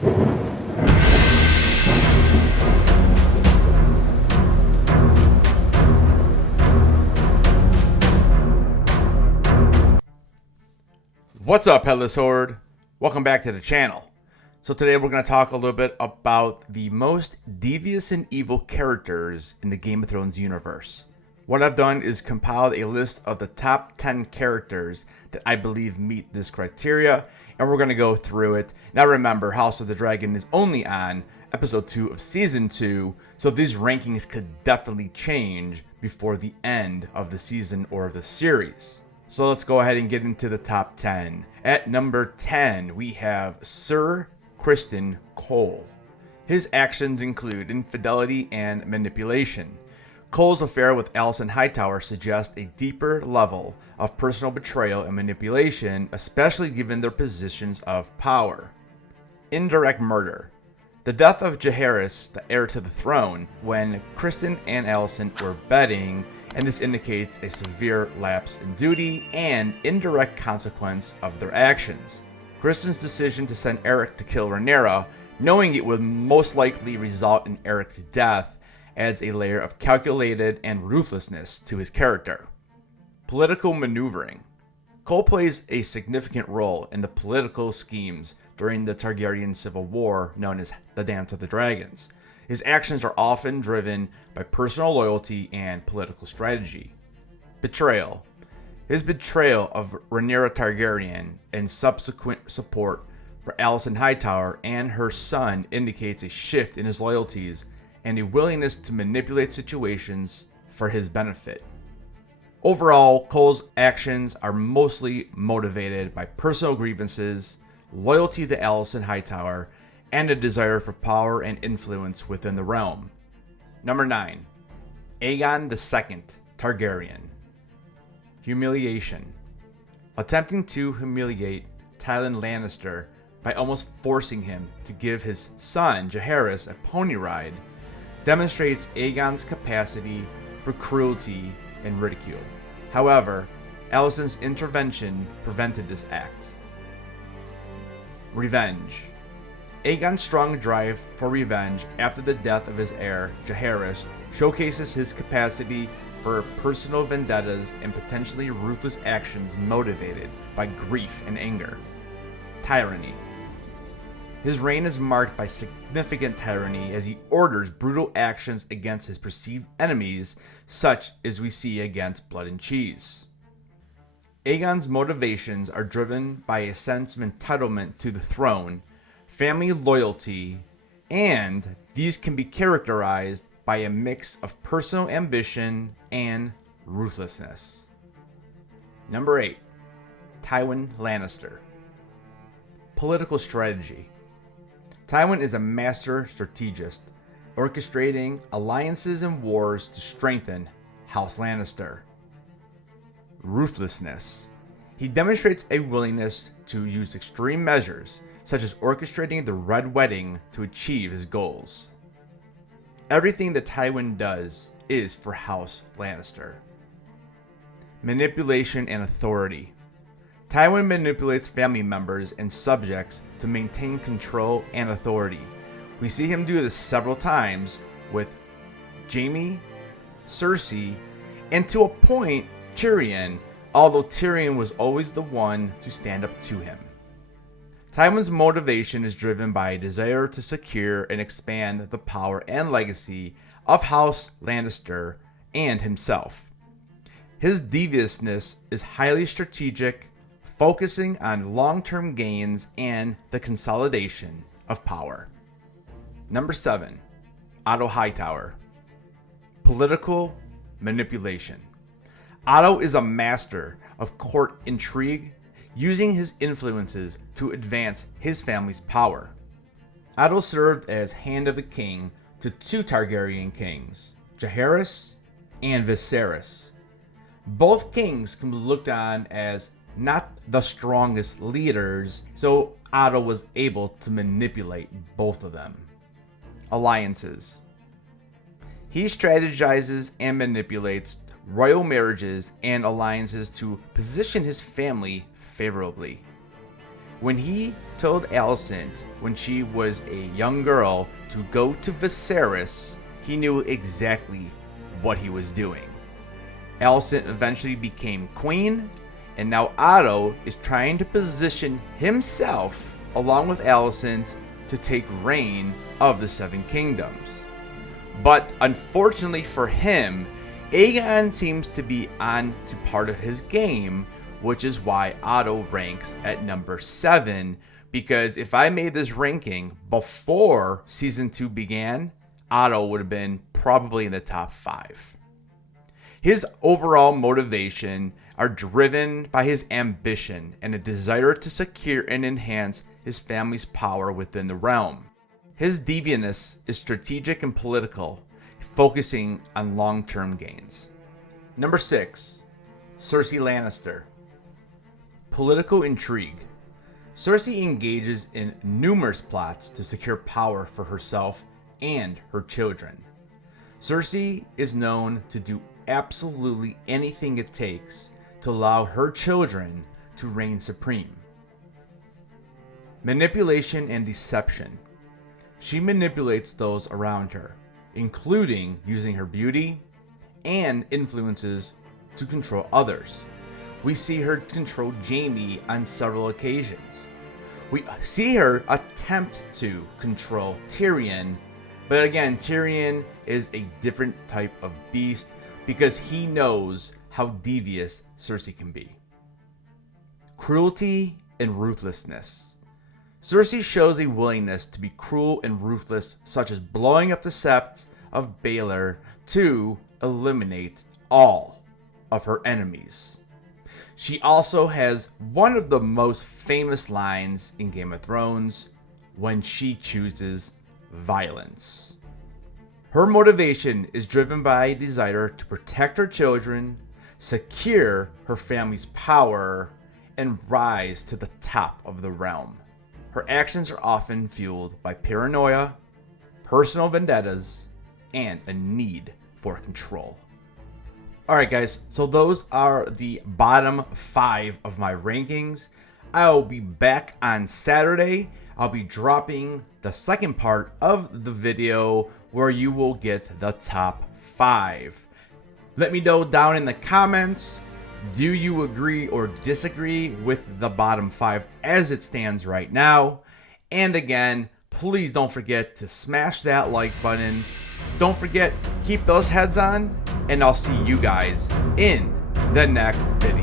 What's up, Headless Horde? Welcome back to the channel. So today we're going to talk a little bit about the most devious and evil characters in the Game of Thrones universe. What I've done is compiled a list of the top 10 characters that I believe meet this criteria, and we're going to go through it. Now remember, House of the Dragon is only on episode 2 of season 2, so these rankings could definitely change before the end of the season or the series. So let's go ahead and get into the top 10. At number 10, we have Sir Kristen Cole. His actions include infidelity and manipulation. Cole's affair with Alicent Hightower suggests a deeper level of personal betrayal and manipulation, especially given their positions of power. Indirect murder. The death of Jaehaerys, the heir to the throne, when Kristen and Alicent were bedding, and this indicates a severe lapse in duty and indirect consequence of their actions. Kristen's decision to send Eric to kill Rhaenyra, knowing it would most likely result in Eric's death, adds a layer of calculated and ruthlessness to his character. Political maneuvering. Cole plays a significant role in the political schemes during the Targaryen Civil War known as the Dance of the Dragons. His actions are often driven by personal loyalty and political strategy. Betrayal. His betrayal of Rhaenyra Targaryen and subsequent support for Alicent Hightower and her son indicates a shift in his loyalties and a willingness to manipulate situations for his benefit. Overall, Cole's actions are mostly motivated by personal grievances, loyalty to Alicent Hightower, and a desire for power and influence within the realm. Number 9. Aegon II Targaryen. Humiliation. Attempting to humiliate Tywin Lannister by almost forcing him to give his son Jaehaerys a pony ride demonstrates Aegon's capacity for cruelty and ridicule. However, Alicent's intervention prevented this act. Revenge. Aegon's strong drive for revenge after the death of his heir, Jaehaerys, showcases his capacity for personal vendettas and potentially ruthless actions motivated by grief and anger. Tyranny. His reign is marked by significant tyranny as he orders brutal actions against his perceived enemies, such as we see against Blood and Cheese. Aegon's motivations are driven by a sense of entitlement to the throne, family loyalty, and these can be characterized by a mix of personal ambition and ruthlessness. Number 8. Tywin Lannister. Political strategy. Tywin is a master strategist, orchestrating alliances and wars to strengthen House Lannister. Ruthlessness. He demonstrates a willingness to use extreme measures, such as orchestrating the Red Wedding to achieve his goals. Everything that Tywin does is for House Lannister. Manipulation and authority. Tywin manipulates family members and subjects to maintain control and authority. We see him do this several times with Jaime, Cersei, and to a point, Tyrion, although Tyrion was always the one to stand up to him. Tywin's motivation is driven by a desire to secure and expand the power and legacy of House Lannister and himself. His deviousness is highly strategic, focusing on long-term gains and the consolidation of power. Number 7. Otto Hightower. Political manipulation. Otto is a master of court intrigue, using his influences to advance his family's power. Otto served as Hand of the King to 2 Targaryen kings, Jaehaerys and Viserys. Both kings can be looked on as not the strongest leaders, so Otto was able to manipulate both of them. Alliances. He strategizes and manipulates royal marriages and alliances to position his family favorably. When he told Alicent when she was a young girl to go to Viserys, he knew exactly what he was doing. Alicent eventually became queen, and now Otto is trying to position himself along with Alicent to take reign of the Seven Kingdoms. But unfortunately for him, Aegon seems to be on to part of his game, which is why Otto ranks at number 7, because if I made this ranking before season 2 began, Otto would have been probably in the top 5. His overall motivation are driven by his ambition and a desire to secure and enhance his family's power within the realm. His deviousness is strategic and political, focusing on long-term gains. Number 6, Cersei Lannister. Political intrigue. Cersei engages in numerous plots to secure power for herself and her children. Cersei is known to do absolutely anything it takes to allow her children to reign supreme. Manipulation and deception. She manipulates those around her, including using her beauty and influences to control others. We see her control Jaime on several occasions. We see her attempt to control Tyrion, but again, Tyrion is a different type of beast because he knows how devious Cersei can be. Cruelty and ruthlessness. Cersei shows a willingness to be cruel and ruthless, such as blowing up the sept of Baelor to eliminate all of her enemies. She also has one of the most famous lines in Game of Thrones when she chooses violence. Her motivation is driven by a desire to protect her children, secure her family's power, and rise to the top of the realm. Her actions are often fueled by paranoia, personal vendettas, and a need for control. Alright guys, so those are the bottom 5 of my rankings. I'll be back on Saturday. I'll be dropping the second part of the video where you will get the top 5. Let me know down in the comments, do you agree or disagree with the bottom 5 as it stands right now? And again, please don't forget to smash that like button. Don't forget, keep those heads on, and I'll see you guys in the next video.